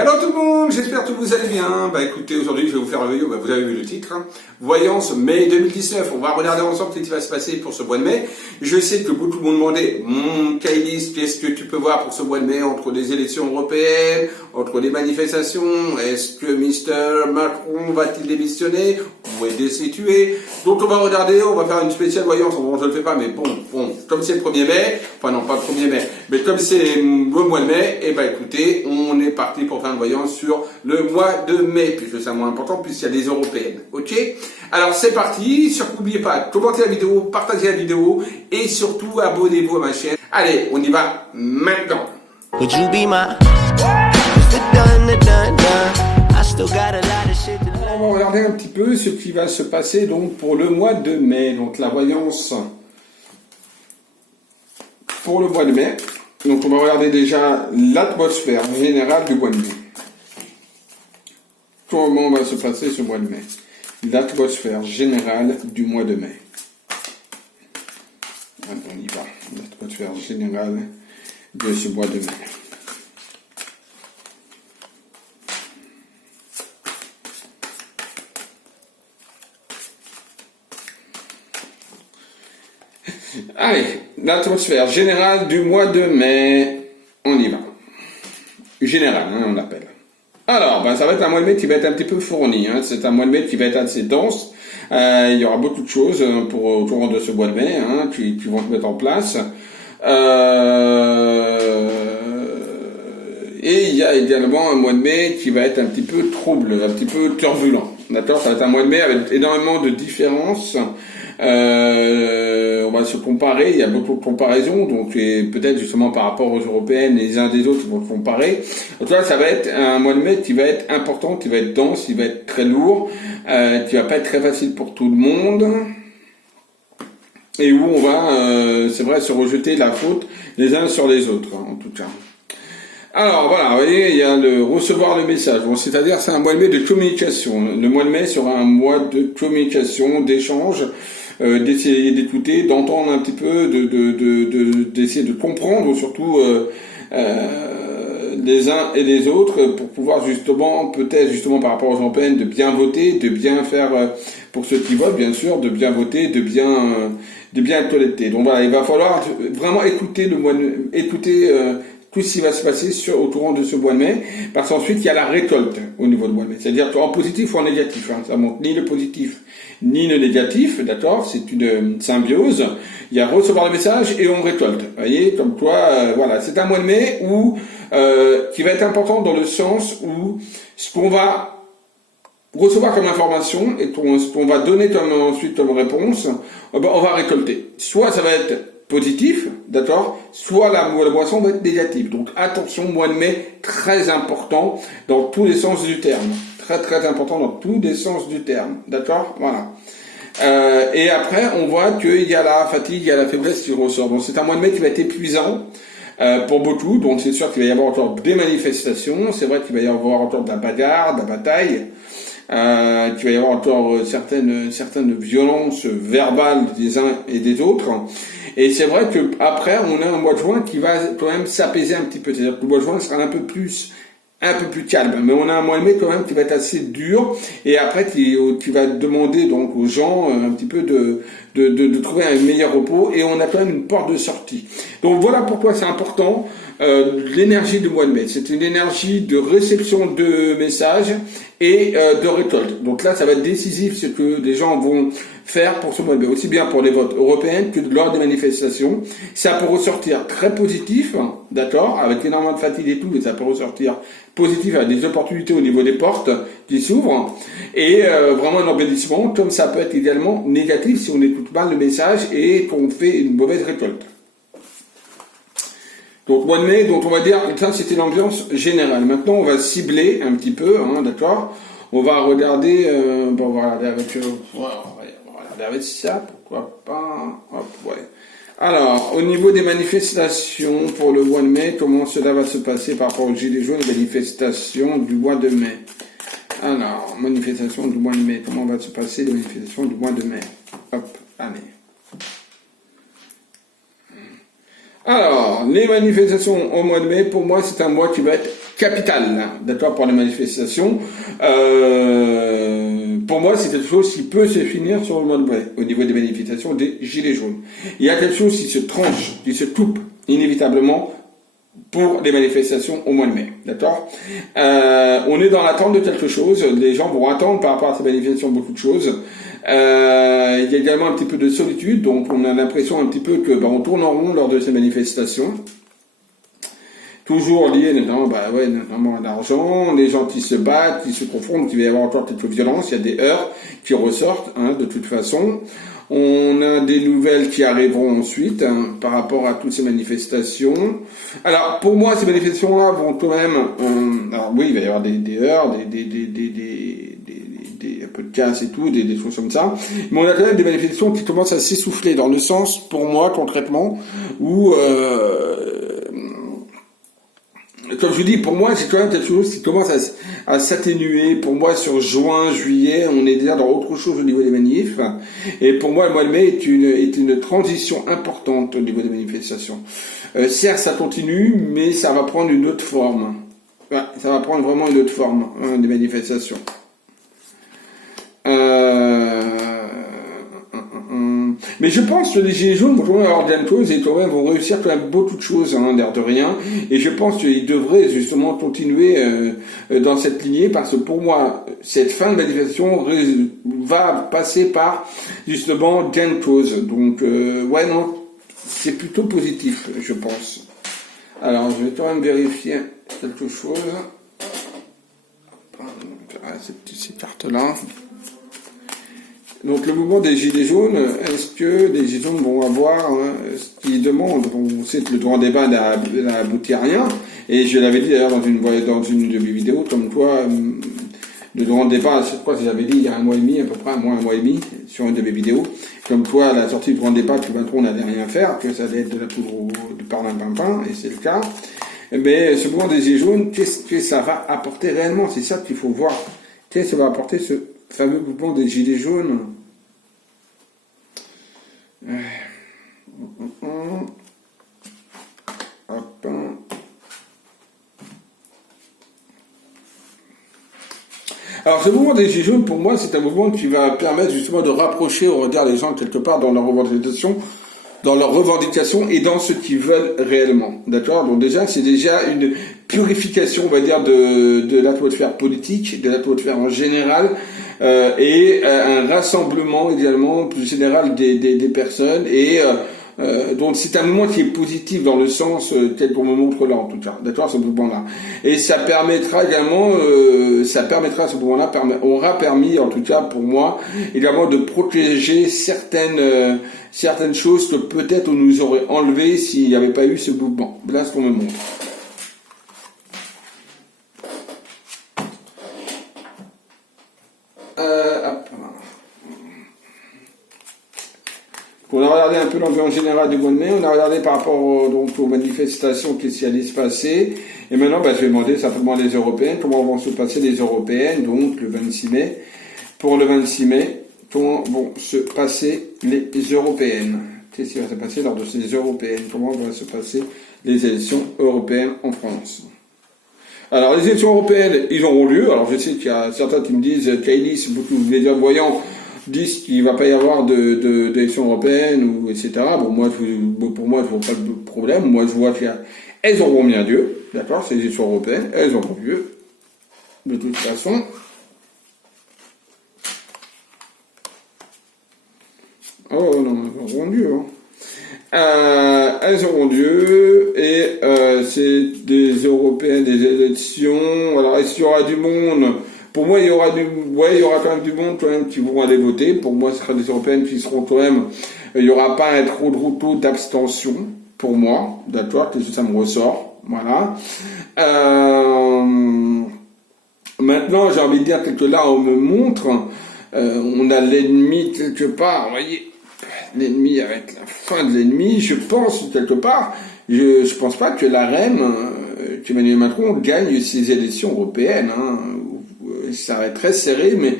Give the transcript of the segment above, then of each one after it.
Hello tout le monde, j'espère que vous allez bien. Écoutez, aujourd'hui je vais vous faire un vidéo, vous avez vu le titre, hein. Voyance mai 2019. On va regarder ensemble ce qui va se passer pour ce mois de mai. Je sais que beaucoup m'ont demandé, Kailis, qu'est-ce que tu peux voir pour ce mois de mai entre les élections européennes, entre les manifestations, est-ce que Mr. Macron va-t-il démissionner ou est destitué? Donc on va regarder, on va faire une spéciale voyance, bon, je ne le fais pas, mais bon, comme c'est le 1er mai, enfin non pas le 1er mai, mais comme c'est le mois de mai, et écoutez, on est parti pour faire une voyance sur le mois de mai, puisque c'est un mois important, puisqu'il y a des européennes, ok? Alors c'est parti, surtout n'oubliez pas, commentez la vidéo, partagez la vidéo, et surtout abonnez-vous à ma chaîne. Allez, on y va maintenant. Would you be my... On va regarder un petit peu ce qui va se passer donc pour le mois de mai, donc la voyance pour le mois de mai. Donc on va regarder déjà l'atmosphère générale du mois de mai. Comment va se passer ce mois de mai? L'atmosphère générale du mois de mai. On y va. L'atmosphère générale de ce mois de mai. Allez, l'atmosphère générale du mois de mai, on y va. Général, on l'appelle. Alors, ça va être un mois de mai qui va être un petit peu fourni. C'est un mois de mai qui va être assez dense. Il y aura beaucoup de choses autour de ce mois de mai qui vont se mettre en place. Et il y a également un mois de mai qui va être un petit peu trouble, un petit peu turbulent. D'accord, ça va être un mois de mai avec énormément de différences. On va se comparer, il y a beaucoup de comparaisons, donc peut-être justement par rapport aux européennes, les uns des autres vont se comparer. Donc là, ça va être un mois de mai qui va être important, qui va être dense, qui va être très lourd, qui va pas être très facile pour tout le monde, et où on va, c'est vrai, se rejeter la faute les uns sur les autres, en tout cas. Alors voilà, vous voyez, il y a le recevoir le message. Bon, c'est-à-dire c'est un mois de mai de communication. Le mois de mai sera un mois de communication, d'échange, d'essayer d'écouter, d'entendre un petit peu, d'essayer de comprendre surtout les uns et les autres pour pouvoir peut-être justement par rapport aux européennes, de bien voter, de bien faire pour ceux qui votent bien sûr, de bien voter, de bien toiletter. Donc voilà, il va falloir vraiment écouter tout ce qui va se passer au courant de ce mois de mai, parce qu'ensuite il y a la récolte au niveau du mois de mai, c'est-à-dire en positif ou en négatif, ça montre ni le positif ni le négatif, d'accord, c'est une symbiose, il y a recevoir le message et on récolte, vous voyez, comme quoi, voilà, c'est un mois de mai qui va être important dans le sens où ce qu'on va recevoir comme information et ce qu'on va donner ensuite comme réponse, on va récolter. Soit ça va être positif, d'accord, soit la boisson va être négative. Donc attention, mois de mai, très important dans tous les sens du terme. Très très important dans tous les sens du terme, d'accord, voilà. Et après, on voit qu'il y a la fatigue, il y a la faiblesse qui ressort. Donc c'est un mois de mai qui va être épuisant pour beaucoup. Donc c'est sûr qu'il va y avoir encore des manifestations. C'est vrai qu'il va y avoir encore de la bagarre, de la bataille. Qu'il va y avoir encore certaines violences verbales des uns et des autres. Et c'est vrai que après, on a un mois de juin qui va quand même s'apaiser un petit peu. C'est-à-dire que le mois de juin sera un peu plus calme. Mais on a un mois de mai quand même qui va être assez dur. Et après, qui va demander donc aux gens un petit peu de trouver un meilleur repos. Et on a quand même une porte de sortie. Donc voilà pourquoi c'est important. L'énergie du mois de mai, c'est une énergie de réception de messages et de récolte. Donc là, ça va être décisif ce que les gens vont faire pour ce mois de mai, aussi bien pour les votes européens que lors des manifestations. Ça peut ressortir très positif, d'accord, avec énormément de fatigue et tout, mais ça peut ressortir positif avec des opportunités au niveau des portes qui s'ouvrent et vraiment un embellissement, comme ça peut être également négatif si on n'écoute pas le message et qu'on fait une mauvaise récolte. Donc mois de mai, donc on va dire, ça c'était l'ambiance générale. Maintenant on va cibler un petit peu, d'accord. On va regarder, on va regarder avec ça, pourquoi pas. Hop, ouais. Alors au niveau des manifestations pour le mois de mai, comment cela va se passer par rapport aux gilets jaunes, les manifestations du mois de mai. Alors manifestations du mois de mai, comment va se passer les manifestations du mois de mai. Hop, allez. Alors, les manifestations au mois de mai, pour moi, c'est un mois qui va être capital, hein, d'accord, pour les manifestations. Pour moi, c'est quelque chose qui peut se finir sur le mois de mai, au niveau des manifestations des Gilets jaunes. Il y a quelque chose qui se tranche, qui se coupe inévitablement pour les manifestations au mois de mai, d'accord. On est dans l'attente de quelque chose, les gens vont attendre par rapport à ces manifestations beaucoup de choses. Il y a également un petit peu de solitude, donc on a l'impression un petit peu que on tourne en rond lors de ces manifestations. Toujours lié notamment à l'argent, les gens qui se battent, qui se confrontent, il va y avoir encore quelques violences, il y a des heurts qui ressortent, hein, de toute façon. On a des nouvelles qui arriveront ensuite, hein, par rapport à toutes ces manifestations. Alors, pour moi, ces manifestations-là vont quand même... alors oui, il va y avoir des heurts, un peu de casse et tout, des choses comme ça. Mais on a quand même des manifestations qui commencent à s'essouffler, dans le sens, pour moi, concrètement, où... comme je vous dis, pour moi, c'est quand même quelque chose qui commence à s'atténuer. Pour moi, sur juin, juillet, on est déjà dans autre chose au niveau des manifs. Et pour moi, le mois de mai est une transition importante au niveau des manifestations. Certes, ça continue, mais ça va prendre une autre forme. Ouais, ça va prendre vraiment une autre forme, hein, des manifestations. Mais je pense que les Gilets jaunes vont quand même avoir bien de choses et quand même vont réussir quand même beaucoup de choses, hein, l'air de rien. Et je pense qu'ils devraient justement continuer dans cette lignée, parce que pour moi, cette fin de manifestation va passer par justement gain de cause. Donc, ouais, non, c'est plutôt positif, je pense. Alors, je vais quand même vérifier quelque chose. Ces cartes-là. Donc le mouvement des Gilets jaunes, est-ce que les Gilets jaunes vont avoir ce qu'ils demandent? On sait que le droit débat n'a abouti à rien, et je l'avais dit d'ailleurs dans une de mes vidéos, comme quoi le droit débat, je crois que j'avais dit il y a un mois et demi, à peu près un mois et demi, sur une de mes vidéos, comme quoi à la sortie du droit débat, que Macron n'allait rien faire, que ça allait être de la poudre de parlimpinpin, et c'est le cas. Mais ce mouvement des Gilets jaunes, qu'est-ce que ça va apporter réellement? C'est ça qu'il faut voir. Qu'est-ce que ça va apporter ce fameux mouvement des Gilets jaunes? Alors ce mouvement des Gilets jaunes, pour moi, c'est un mouvement qui va permettre justement de rapprocher, on va dire, les gens quelque part dans leur revendication et dans ce qu'ils veulent réellement. D'accord? Donc déjà, c'est déjà une purification, on va dire, de l'atmosphère politique, de l'atmosphère en général, et un rassemblement également plus général des personnes, et donc c'est un mouvement qui est positif dans le sens tel qu'on me montre là, en tout cas, d'accord, ce mouvement-là. Et ça permettra également, ce mouvement-là aura permis, en tout cas pour moi, également de protéger certaines choses que peut-être on nous aurait enlevées s'il n'y avait pas eu ce mouvement. Là, ce qu'on me montre. On a regardé un peu l'ambiance générale du mois de mai, on a regardé par rapport aux manifestations qui allaient se passer, et maintenant je vais demander simplement les européennes, comment vont se passer les européennes, donc le 26 mai. Pour le 26 mai, comment vont se passer les européennes? Qu'est-ce qui va se passer lors de ces européennes? Comment vont se passer les élections européennes en France? Alors les élections européennes, ils auront lieu. Alors je sais qu'il y a certains qui me disent, Kailis, beaucoup de médias voyants, disent qu'il ne va pas y avoir d'élections européennes, etc. Bon, pour moi, je vois pas de problème. Moi, je vois qu'elles auront bien lieu, d'accord, ces élections européennes, elles auront lieu, de toute façon. Oh non, elles auront lieu, hein. Elles auront lieu, et c'est des européennes, des élections. Alors, est-ce qu'il y aura du monde? Pour moi, il y aura quand même du monde quand même qui vont aller voter. Pour moi, ce sera des européennes qui seront quand même. Il n'y aura pas un trop gros taux d'abstention pour moi, d'accord, que ça me ressort, voilà. Maintenant, j'ai envie de dire que là, on me montre, on a l'ennemi quelque part. Vous voyez, l'ennemi avec la fin de l'ennemi. Je pense quelque part, je pense pas que la reine, qu'Emmanuel Macron gagne ces élections européennes. Hein. Ça va être très serré, mais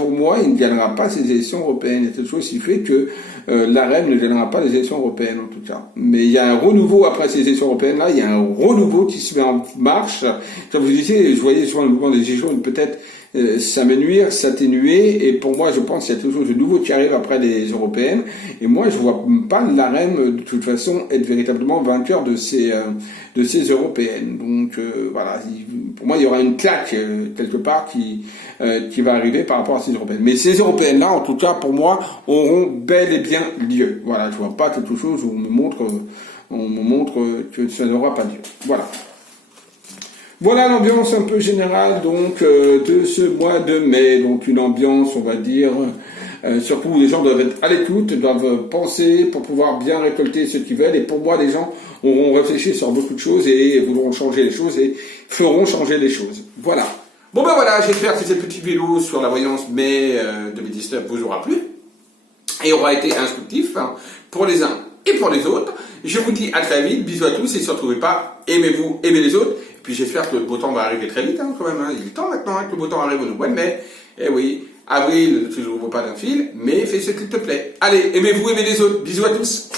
pour moi, il ne gagnera pas ces élections européennes. Il y a quelque chose qui fait que l'AREM ne gagnera pas les élections européennes, en tout cas. Mais il y a un renouveau après ces élections européennes-là, il y a un renouveau qui se met en marche. Comme vous disiez, je voyais souvent le mouvement des Gilets jaunes peut-être s'amenuire, s'atténuer, et pour moi, je pense qu'il y a quelque chose de nouveau qui arrive après les européennes, et moi, je vois pas l'AREM, de toute façon, être véritablement vainqueur de ces européennes. Donc, voilà, pour moi, il y aura une claque, quelque part, qui va arriver par rapport à ces européennes. Mais ces européennes-là, en tout cas, pour moi, auront bel et bien lieu. Voilà, je vois pas quelque chose où on me montre que ça n'aura pas lieu. Voilà. Voilà l'ambiance un peu générale donc de ce mois de mai, donc une ambiance on va dire surtout où les gens doivent être à l'écoute, doivent penser pour pouvoir bien récolter ce qu'ils veulent, et pour moi les gens auront réfléchi sur beaucoup de choses et voudront changer les choses et feront changer les choses. Voilà. Bon ben voilà, j'espère que cette petite vidéo sur la voyance mai 2019 vous aura plu et aura été instructif pour les uns et pour les autres. Je vous dis à très vite, bisous à tous, et surtout n'oubliez pas, aimez-vous, aimez les autres. Et puis j'espère que le beau temps va arriver très vite quand même. Il est temps maintenant que le beau temps arrive au mois de mai. Eh oui, avril, toujours vaut pas d'un fil, mais fais ce qu'il te plaît. Allez, aimez-vous, aimez les autres. Bisous à tous.